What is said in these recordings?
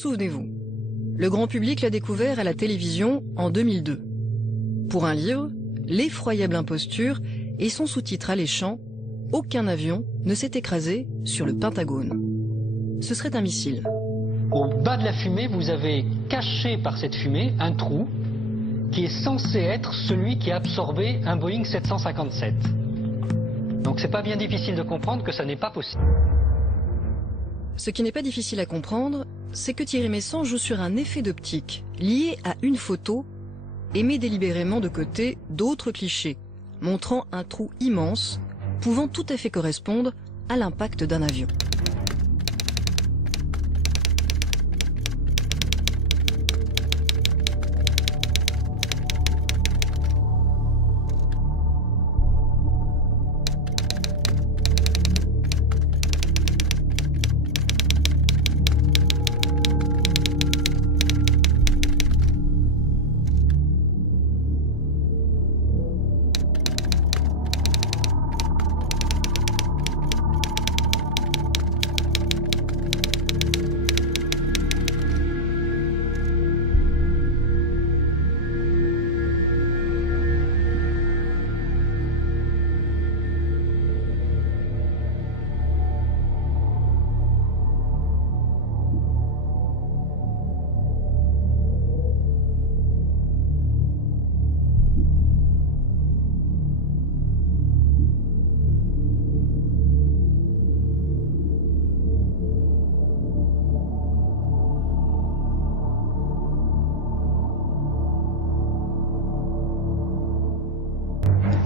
Souvenez-vous, le grand public l'a découvert à la télévision en 2002. Pour un livre, L'effroyable imposture et son sous-titre alléchant, aucun avion ne s'est écrasé sur le Pentagone. Ce serait un missile. Au bas de la fumée, vous avez caché par cette fumée un trou qui est censé être celui qui a absorbé un Boeing 757. Donc c'est pas bien difficile de comprendre que ça n'est pas possible. Ce qui n'est pas difficile à comprendre, c'est que Thierry Meyssan joue sur un effet d'optique lié à une photo et met délibérément de côté d'autres clichés, montrant un trou immense, pouvant tout à fait correspondre à l'impact d'un avion.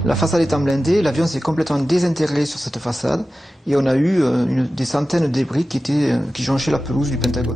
La façade étant blindée, l'avion s'est complètement désintégré sur cette façade et on a eu des centaines de débris qui jonchaient la pelouse du Pentagone.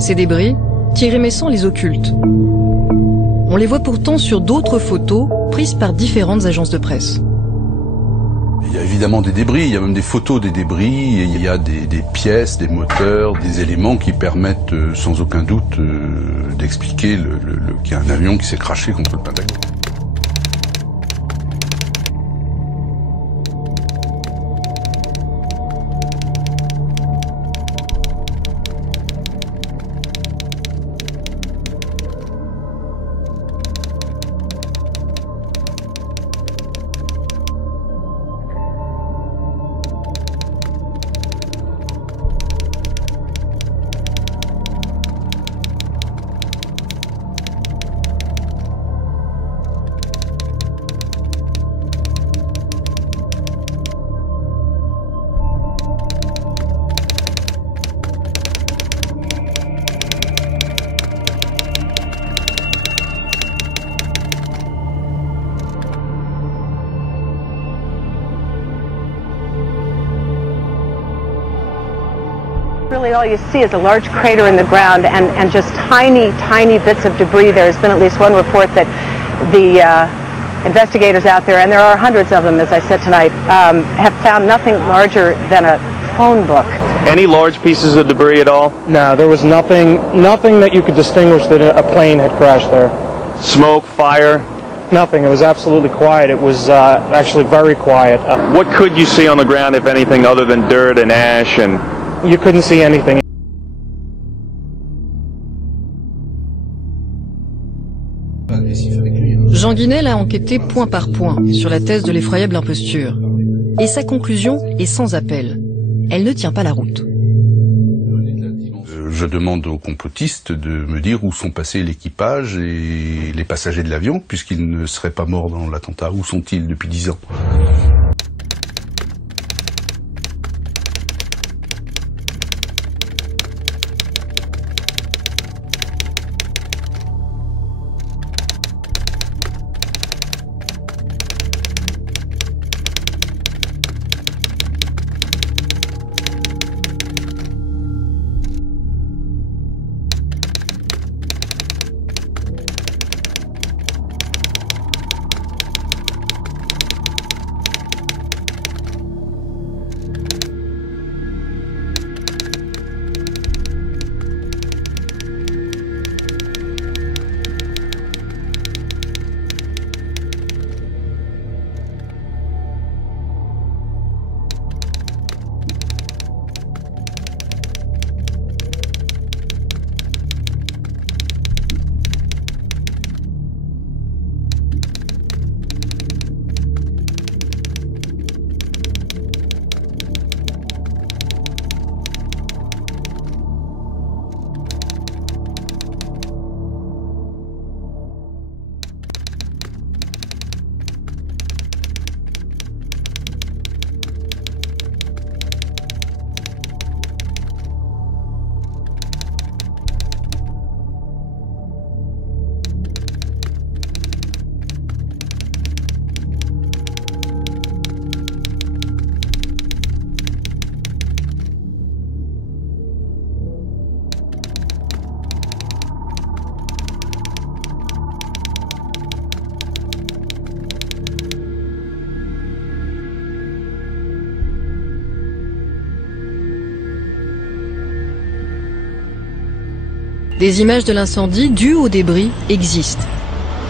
Ces débris, Thierry Meyssan les occulte. On les voit pourtant sur d'autres photos prises par différentes agences de presse. Il y a évidemment des débris, il y a même des photos des débris, et il y a des pièces, des moteurs, des éléments qui permettent sans aucun doute d'expliquer qu'il y a un avion qui s'est crashé contre le Pentagone. Really all you see is a large crater in the ground and just tiny bits of debris. There's been at least one report that the investigators out there, and there are hundreds of them as I said tonight, have found nothing larger than a phone book. Any large pieces of debris at all? No, there was nothing that you could distinguish that a plane had crashed there. Smoke, fire? Nothing. It was absolutely quiet. It was actually very quiet. What could you see on the ground, if anything, other than dirt and ash? And you couldn't see anything. Jean Guinel a enquêté point par point sur la thèse de l'effroyable imposture. Et sa conclusion est sans appel. Elle ne tient pas la route. Je demande aux complotistes de me dire où sont passés l'équipage et les passagers de l'avion, puisqu'ils ne seraient pas morts dans l'attentat. Où sont-ils depuis 10 ans ? Des images de l'incendie dues au débris existent.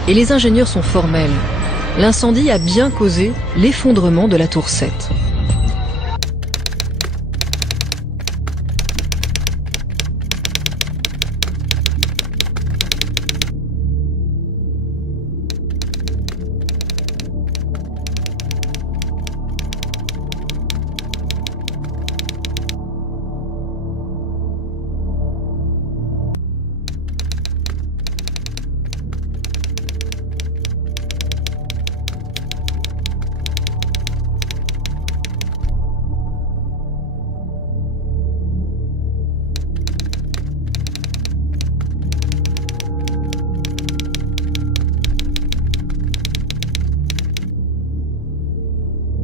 Et les ingénieurs sont formels. L'incendie a bien causé l'effondrement de la tour 7.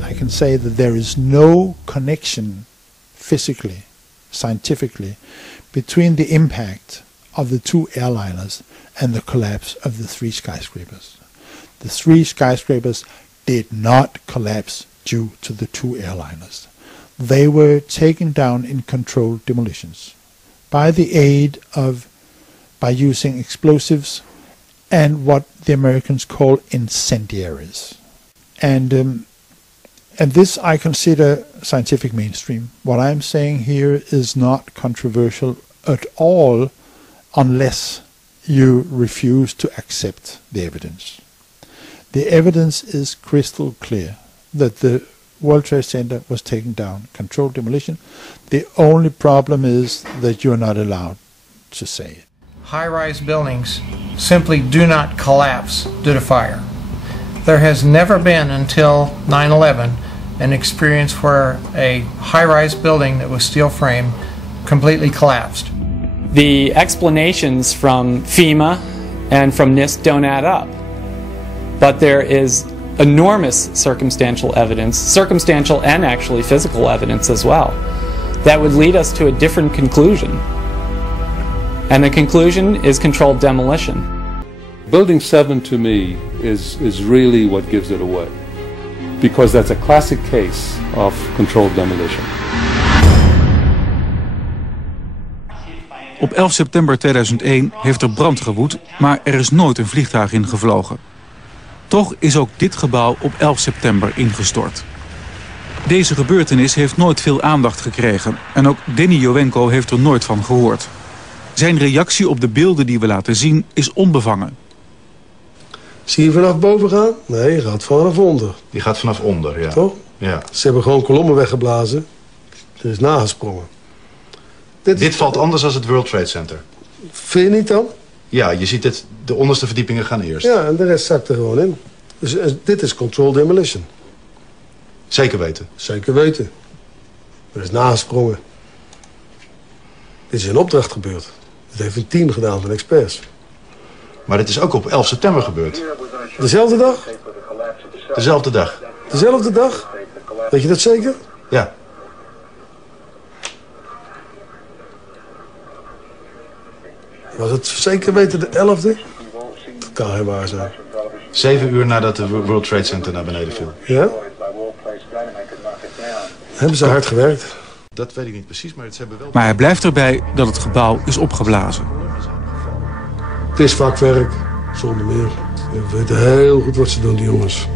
I can say that there is no connection physically, scientifically, between the impact of the two airliners and the collapse of the 3 skyscrapers. The 3 skyscrapers did not collapse due to the 2 airliners. They were taken down in controlled demolitions by the aid of, by using explosives and what the Americans call incendiaries. And this I consider scientific mainstream. What I'm saying here is not controversial at all unless you refuse to accept the evidence. The evidence is crystal clear that the World Trade Center was taken down, controlled demolition. The only problem is that you're not allowed to say it. High-rise buildings simply do not collapse due to fire. There has never been until 9/11 an experience where a high-rise building that was steel frame completely collapsed. The explanations from FEMA and from NIST don't add up. But there is enormous circumstantial evidence, circumstantial and actually physical evidence as well, that would lead us to a different conclusion. And the conclusion is controlled demolition. Building 7 to me is really what gives it away, because that's a classic case of controlled demolition. Op 11 september 2001 heeft er brand gewoed, maar er is nooit een vliegtuig ingevlogen. Toch is ook dit gebouw op 11 september ingestort. Deze gebeurtenis heeft nooit veel aandacht gekregen en ook Denny Jowenko heeft er nooit van gehoord. Zijn reactie op de beelden die we laten zien is onbevangen. Zie je vanaf boven gaan? Nee, je gaat vanaf onder. Die gaat vanaf onder, ja. Toch? Ja. Ze hebben gewoon kolommen weggeblazen. Er is nagesprongen. Dit valt anders dan het World Trade Center. Vind je niet dan? Ja, je ziet het, de onderste verdiepingen gaan eerst. Ja, en de rest zakt er gewoon in. Dus dit is controlled demolition. Zeker weten? Zeker weten. Er is nagesprongen. Dit is in opdracht gebeurd. Dit heeft een team gedaan van experts. Maar dit is ook op 11 september gebeurd. Dezelfde dag? Dezelfde dag. Dezelfde dag? Weet je dat zeker? Ja. Was het zeker weten de 11e? Dat kan geen waar zijn. 7 uur nadat de World Trade Center naar beneden viel. Ja? Hebben ze hard gewerkt? Dat weet ik niet precies, maar het hebben wel... Maar hij blijft erbij dat het gebouw is opgeblazen. Het is vakwerk, zonder meer. We weten heel goed wat ze doen, die jongens.